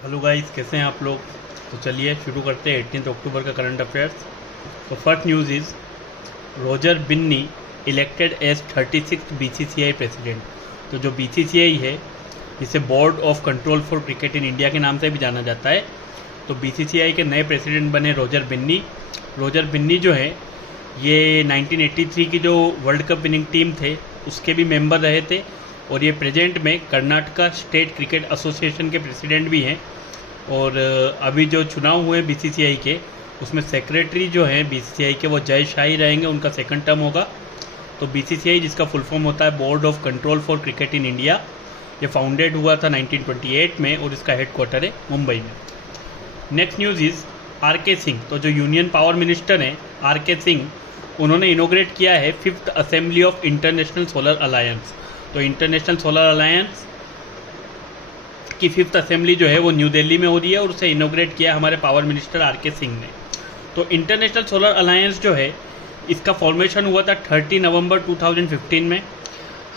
Hello guys, कैसे हैं आप लोग। तो चलिए शुरू करते हैं 18 अक्टूबर का करंट अफेयर्स। तो first news is Roger Binny elected as 36th BCCI president. तो जो बीसीसीआई है, इसे board of control for cricket in India के नाम से भी जाना जाता है। तो बीसीसीआई के नए प्रेसिडेंट बने रोजर बिन्नी। रोजर बिन्नी जो है, ये 1983 की जो वर्ल्ड कप विनिंग टीम थे उसके भी मेंबर रहे थे, और ये प्रेजेंट में कर्नाटका स्टेट क्रिकेट एसोसिएशन के प्रेसिडेंट भी हैं। और अभी जो चुनाव हुए बीसीसीआई के, उसमें सेक्रेटरी जो हैं बीसीसीआई के, वो जय शाही रहेंगे, उनका सेकंड टर्म होगा। तो बीसीसीआई, जिसका फुल फॉर्म होता है board of control for cricket in India, ये फाउंडेड हुआ था 1928 में, और इसका हेडक्वार्टर है मुंबई में। नेक्स्ट न्यूज़ इज़ आर के सिंह। तो जो यूनियन पावर मिनिस्टर हैं आर के सिंह, उन्होंने इनोग्रेट किया है 5th assembly of international solar alliance. तो इंटरनेशनल सोलर अलायंस की 5th असेंबली जो है वो न्यू दिल्ली में हो रही है, और उसे इनोग्रेट किया हमारे पावर मिनिस्टर आर के सिंह ने। तो इंटरनेशनल सोलर अलायंस जो है, इसका फॉर्मेशन हुआ था 30 नवंबर 2015 में।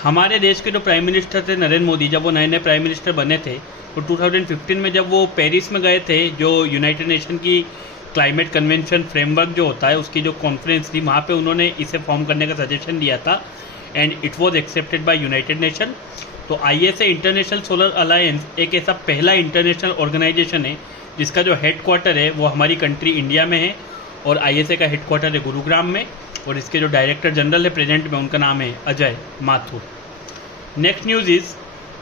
हमारे देश के जो प्राइम मिनिस्टर थे नरेंद्र मोदी, जब वो नए नए प्राइम मिनिस्टर बने थे, तो 2015 में जब वो पेरिस में गए थे, जो यूनाइटेड नेशन की क्लाइमेट कन्वेंशन फ्रेमवर्क जो होता है उसकी जो कॉन्फ्रेंस थी, वहाँ पे उन्होंने इसे फॉर्म करने का सजेशन दिया था, and it was accepted by United nation. तो आईएसए इंटरनेशनल सोलर अलायंस एक ऐसा पहला इंटरनेशनल ऑर्गेनाइजेशन है जिसका जो हेडक्वार्टर है वो हमारी कंट्री इंडिया में है, और आईएसए का हेडक्वार्टर है गुरुग्राम में, और इसके जो डायरेक्टर जनरल है प्रेजेंट में, उनका नाम है Ajay Mathur. Next news is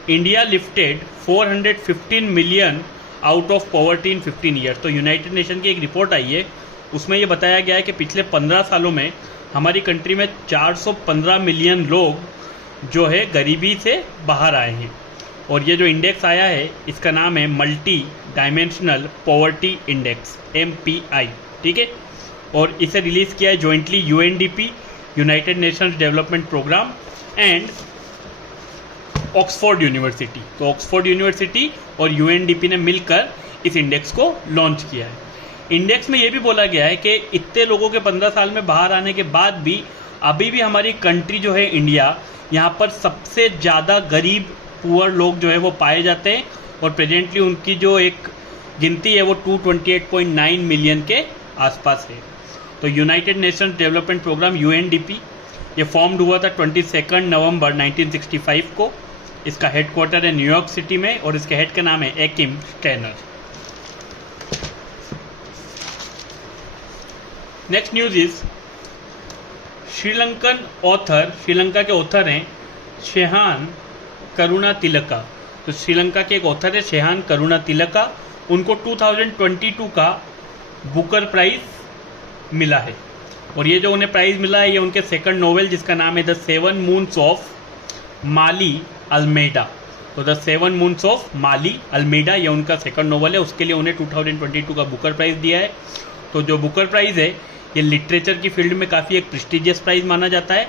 India lifted 415 million out of poverty in 15 years. तो यूनाइटेड नेशन की एक रिपोर्ट आई है, उसमें ये बताया गया है कि पिछले 15 सालों में हमारी कंट्री में 415 मिलियन लोग जो है गरीबी से बाहर आए हैं। और ये जो इंडेक्स आया है, इसका नाम है multi dimensional poverty index, MPI, ठीक है। और इसे रिलीज़ किया है jointly UNDP, United Nations Development Programme, and Oxford University. तो ऑक्सफोर्ड यूनिवर्सिटी और यूएनडीपी ने मिलकर इस इंडेक्स को लॉन्च किया है। इंडेक्स में ये भी बोला गया है कि इतने लोगों के 15 साल में बाहर आने के बाद भी अभी भी हमारी कंट्री जो है इंडिया, यहाँ पर सबसे ज़्यादा गरीब पुअर लोग जो है वो पाए जाते हैं, और प्रेजेंटली उनकी जो एक गिनती है वो 228.9 मिलियन के आसपास है। तो United Nations Development Programme UNDP ये फॉर्म्ड हुआ था 22 नवंबर 1965 को। इसका हेडक्वार्टर है न्यूयॉर्क सिटी में, और इसके हेड का नाम है Achim Steiner. Next news is Sri Lankan author, Sri Lanka के ऑथर हैं शेहान करुणातिलका। तो श्रीलंका के एक ऑथर है शेहान करुणातिलका, उनको 2022 का बुकर प्राइज मिला है। और ये जो उन्हें प्राइज मिला है, ये उनके सेकंड नोवेल जिसका नाम है the 7 moons of Maali Almeida. तो the 7 moons of Maali Almeida, ये उनका सेकंड नोवेल है, उसके लिए उन्हें 2022 का बुकर प्राइज दिया है। तो जो बुकर प्राइज है, ये लिटरेचर की फील्ड में काफ़ी एक प्रेस्टिजियस प्राइज माना जाता है।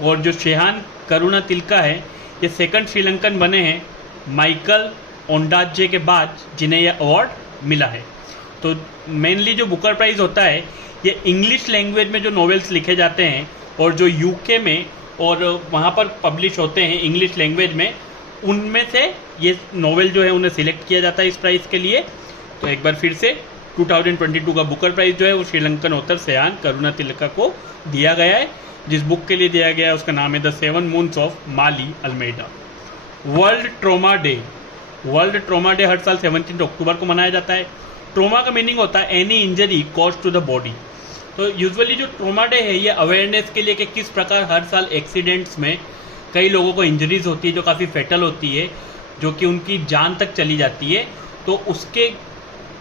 और जो शेहान करुणातिलका है, ये सेकंड श्रीलंकन बने हैं माइकल ओंडाजे के बाद जिन्हें यह अवार्ड मिला है। तो मेनली जो बुकर प्राइज़ होता है, ये इंग्लिश लैंग्वेज में जो नॉवेल्स लिखे जाते हैं और जो यूके में और वहाँ पर पब्लिश होते हैं इंग्लिश लैंग्वेज में, उनमें से ये नॉवेल जो है उन्हें सिलेक्ट किया जाता है इस प्राइज़ के लिए। तो एक बार फिर से 2022 का बुकर प्राइज़ जो है वो श्रीलंकन ऑथर शेहान करुणातिलका को दिया गया है। जिस बुक के लिए दिया गया है उसका नाम है the 7 moons of Maali Almeida. World trauma day, world trauma day हर साल 17 अक्टूबर को मनाया जाता है। ट्रॉमा का मीनिंग होता है any injury cause to the body. तो यूजुअली जो ट्रॉमा डे है, ये अवेयरनेस के लिए कि किस प्रकार हर साल एक्सीडेंट्स में कई लोगों को इंजरीज होती है जो काफ़ी फेटल होती है, जो कि उनकी जान तक चली जाती है। तो उसके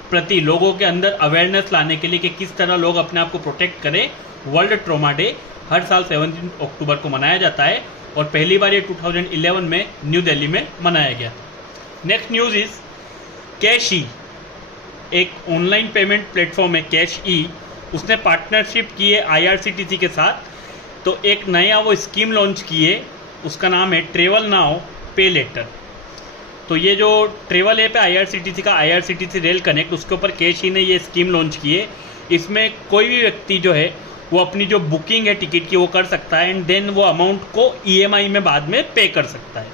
प्रति लोगों के अंदर अवेयरनेस लाने के लिए कि किस तरह लोग अपने आप को प्रोटेक्ट करें, वर्ल्ड ट्रॉमा डे हर साल 17 अक्टूबर को मनाया जाता है, और पहली बार ये 2011 में न्यू दिल्ली में मनाया गया। नेक्स्ट न्यूज़ इज कैश ई, एक ऑनलाइन पेमेंट प्लेटफॉर्म है कैश ई, उसने पार्टनरशिप की है IRCTC के साथ। तो एक नया वो स्कीम लॉन्च की है, उसका नाम है ट्रेवल नाउ पे लेटर। तो ये जो ट्रेवल ऐप है IRCTC का, IRCTC रेल कनेक्ट, उसके ऊपर कैश ई ने ये स्कीम लॉन्च की है। इसमें कोई भी व्यक्ति जो है वो अपनी जो बुकिंग है टिकट की वो कर सकता है, एंड देन वो अमाउंट को EMI में बाद में पे कर सकता है,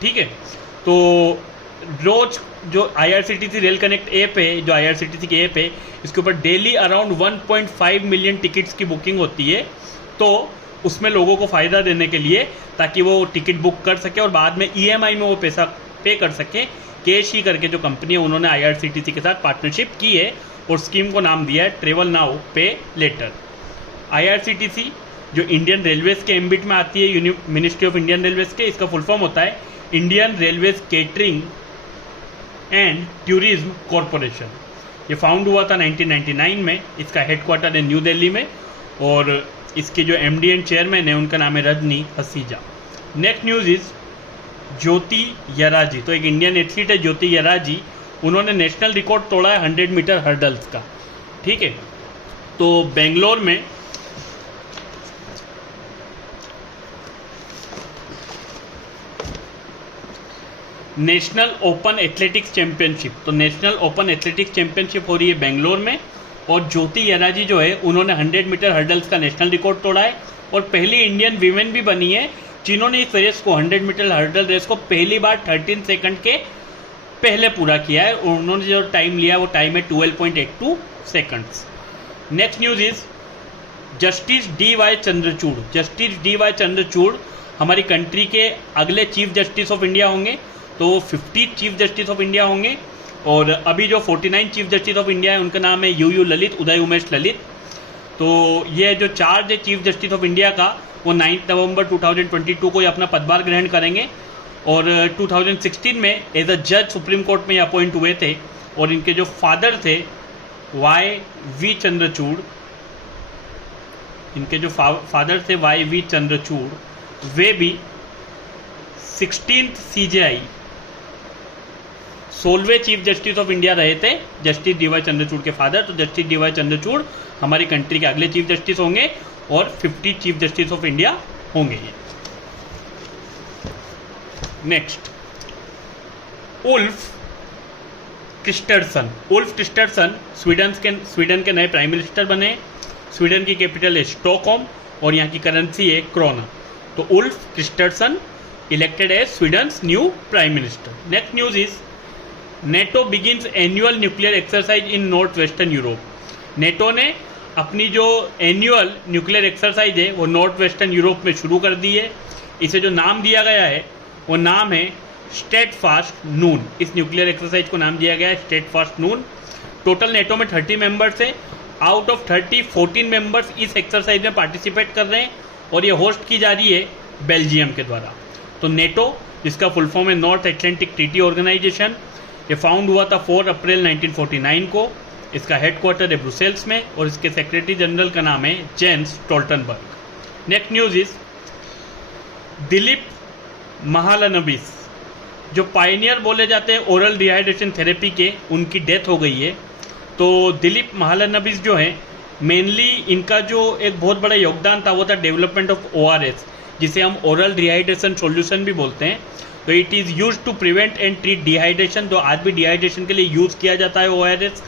ठीक है। तो रोज जो IRCTC रेल कनेक्ट ऐप है, जो IRCTC की ऐप है, इसके ऊपर डेली अराउंड 1.5 मिलियन टिकट्स की बुकिंग होती है। तो उसमें लोगों को फ़ायदा देने के लिए, ताकि वो टिकट बुक कर सके और बाद में EMI में वो पैसा पे कर सके, कैश ही करके जो कंपनी है उन्होंने IRCTC के साथ पार्टनरशिप की है और स्कीम को नाम दिया है ट्रेवल नाउ पे लेटर। IRCTC जो इंडियन रेलवेज के एम्बिट में आती है, मिनिस्ट्री ऑफ इंडियन रेलवेज के, इसका फुल फॉर्म होता है Indian railways catering and tourism corporation. ये फाउंड हुआ था 1999 में। इसका हेडक्वार्टर है न्यू दिल्ली में और इसके जो MD एंड चेयरमैन है उनका नाम है Rajni Haseja. Next news is Jyoti Yarraji. तो एक इंडियन एथलीट है ज्योति यराजी, उन्होंने नेशनल रिकॉर्ड तोड़ा है 100 मीटर हर्डल्स का। ठीक है, तो बेंगलोर में नेशनल ओपन एथलेटिक्स चैंपियनशिप, तो नेशनल ओपन एथलेटिक्स चैंपियनशिप हो रही है बेंगलोर में और ज्योति यराजी जो है उन्होंने 100 मीटर हर्डल्स का नेशनल रिकॉर्ड तोड़ा है और पहली इंडियन वीमेन भी बनी है जिन्होंने इस रेस को 100 मीटर हर्डल रेस को पहली बार 13 सेकंड के पहले पूरा किया है और उन्होंने जो टाइम लिया वो टाइम है 12.82 seconds. Next news is justice DY Chandrachud. Justice DY Chandrachud हमारी कंट्री के अगले चीफ जस्टिस ऑफ इंडिया होंगे, तो 50 चीफ जस्टिस ऑफ इंडिया होंगे और अभी जो 49 चीफ जस्टिस ऑफ इंडिया है उनका नाम है UU ललित, उदय उमेश ललित। तो ये जो चार्ज है चीफ जस्टिस ऑफ इंडिया का वो 9 नवंबर 2022 को ये अपना पदभार ग्रहण करेंगे और 2016 में एज अ जज सुप्रीम कोर्ट में ये अपॉइंट हुए थे और इनके जो फादर थे YV चंद्रचूड़, इनके जो फादर थे YV चंद्रचूड़, वे भी 16th CJI 16वें चीफ जस्टिस ऑफ इंडिया रहे थे, जस्टिस DY चंद्रचूड़ के फादर। तो जस्टिस DY चंद्रचूड़ हमारी कंट्री के अगले चीफ जस्टिस होंगे और 50 चीफ जस्टिस ऑफ इंडिया होंगे ये। Next, Ulf Kristersson. Ulf Kristersson Sweden के नए प्राइम मिनिस्टर बने। स्वीडन की कैपिटल है स्टॉकहोम और यहाँ की करेंसी है क्रोना। तो Ulf Kristersson elected as Sweden's new prime minister. Next news is NATO begins annual nuclear exercise in north western Europe. NATO ने अपनी जो एनुअल न्यूक्लियर एक्सरसाइज है वो नॉर्थ वेस्टर्न यूरोप में शुरू कर दी है। इसे जो नाम दिया गया है वो नाम है स्टेडफास्ट नून। इस न्यूक्लियर एक्सरसाइज को नाम दिया गया है स्टेडफास्ट नून। टोटल नेटो में 30 मेंबर्स है। आउट ऑफ 30 14 मेंबर्स इस एक्सरसाइज में पार्टिसिपेट कर रहे हैं और ये होस्ट की जा रही है बेल्जियम के द्वारा। तो नेटो, जिसका फुल फॉर्म है नॉर्थ एटलांटिक ट्रीटी ऑर्गेनाइजेशन, ये फाउंड हुआ था 4 अप्रैल 1949 को। इसका हेडक्वार्टर है ब्रुसेल्स में और इसके सेक्रेटरी जनरल का नाम है Jens Stoltenberg. Next news is Dilip Mahalanobis, जो पायनियर बोले जाते हैं ओरल डिहाइड्रेशन थेरेपी के, उनकी डेथ हो गई है। तो दिलीप महालनबिस जो है, मेनली इनका जो एक बहुत बड़ा योगदान था वो था डेवलपमेंट ऑफ ORS, जिसे हम ओरल डिहाइड्रेशन सॉल्यूशन भी बोलते हैं। तो it is use to prevent and treat dehydration. तो आज भी डिहाइड्रेशन के लिए यूज़ किया जाता है ORS।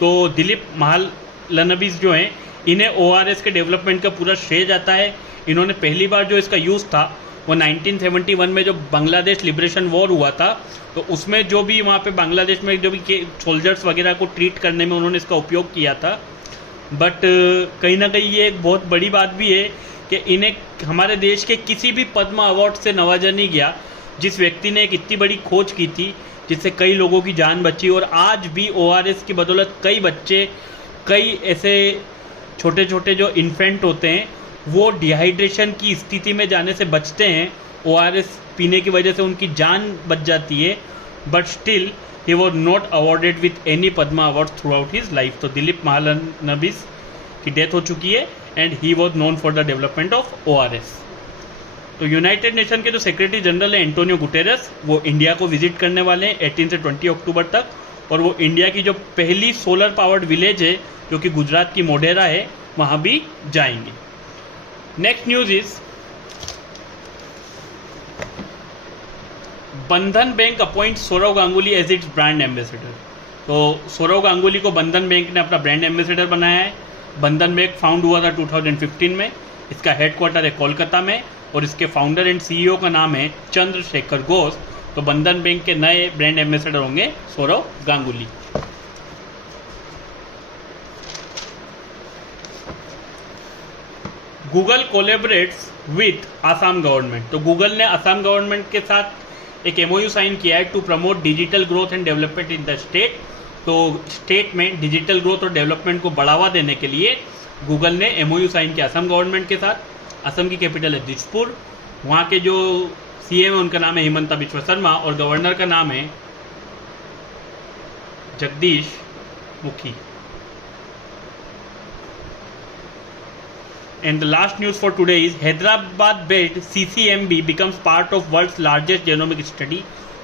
तो दिलीप महालनबिस जो हैं, इन्हें ORS के डेवलपमेंट का पूरा श्रेय जाता है। इन्होंने पहली बार जो इसका यूज़ था वो 1971 में जो बांग्लादेश लिबरेशन वॉर हुआ था, तो उसमें जो भी वहाँ पे बांग्लादेश में जो भी सोल्जर्स वगैरह को ट्रीट करने में उन्होंने इसका उपयोग किया था। बट कहीं ना कहीं ये एक बहुत बड़ी बात भी है कि इन्हें हमारे देश के किसी भी पद्म अवार्ड से नवाजा नहीं गया, जिस व्यक्ति ने एक इतनी बड़ी खोज की थी जिससे कई लोगों की जान बची। और आज भी ORS की बदौलत कई बच्चे, कई ऐसे छोटे छोटे जो इन्फेंट होते हैं वो डिहाइड्रेशन की स्थिति में जाने से बचते हैं। ORS पीने की वजह से उनकी जान बच जाती है, but still he was not awarded with any Padma award through out his life. तो दिलीप महालनबिस की डेथ हो चुकी है and he was known for the development of ORS। तो यूनाइटेड नेशन के जो सेक्रेटरी जनरल है एंटोनियो गुटेरेस, वो इंडिया को विजिट करने वाले हैं 18 से 20 अक्टूबर तक, और वो इंडिया की जो पहली सोलर पावर्ड विलेज है जो कि गुजरात की मोढेरा है, वहाँ भी जाएंगे। Next news is Bandhan bank appoint Saurav Ganguly as its brand ambassador. तो सौरव गांगुली को बंधन बैंक ने अपना ब्रांड एम्बेसडर बनाया है। बंधन बैंक फाउंड हुआ था 2015 में। इसका हेडक्वार्टर है कोलकाता में और इसके फाउंडर एंड CEO का नाम है चंद्रशेखर घोष तो बंधन बैंक के नए ब्रांड एम्बेसडर होंगे Sourav Ganguly. Google collaborates with Assam government. तो गूगल ने असम गवर्नमेंट के साथ एक एमओयू साइन किया है to promote digital growth and development in the state. तो स्टेट में डिजिटल ग्रोथ और डेवलपमेंट को बढ़ावा देने के लिए गूगल ने एमओयू साइन किया असम गवर्नमेंट के साथ। असम की कैपिटल है दिसपुर। वहाँ के जो सीएम है उनका नाम है हिमंता बिश्वा शर्मा और गवर्नर का नाम है Jagdish Mukhi. And the last news for today is Hyderabad-based CCMB becomes part of world's largest genomic study।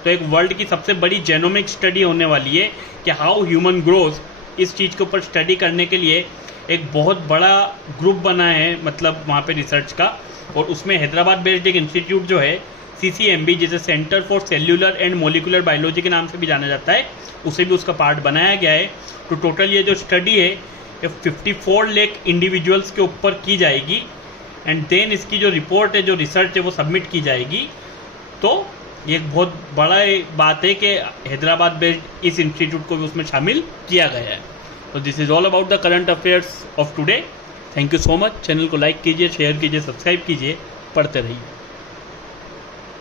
तो एक वर्ल्ड की सबसे बड़ी जेनोमिक स्टडी होने वाली है कि हाउ ह्यूमन ग्रोथ। इस चीज़ के ऊपर स्टडी करने के लिए एक बहुत बड़ा ग्रुप बना है, मतलब वहाँ पे रिसर्च का, और उसमें हैदराबाद बेस्ड एक इंस्टीट्यूट जो है CCMB, जिसे centre for cellular and molecular biology के नाम से भी जाना जाता है, उसे भी उसका पार्ट बनाया गया है। तो टोटल ये जो स्टडी है 54 लाख इंडिविजुअल्स के ऊपर की जाएगी एंड देन इसकी जो रिपोर्ट है, जो रिसर्च है, वो सबमिट की जाएगी। तो ये एक बहुत बड़ा बात है कि हैदराबाद बेस्ड इस इंस्टीट्यूट को भी उसमें शामिल किया गया है। तो this is all about the current affairs of today. Thank you so much. Channel को लाइक कीजिए, शेयर कीजिए, सब्सक्राइब कीजिए, पढ़ते रहिए।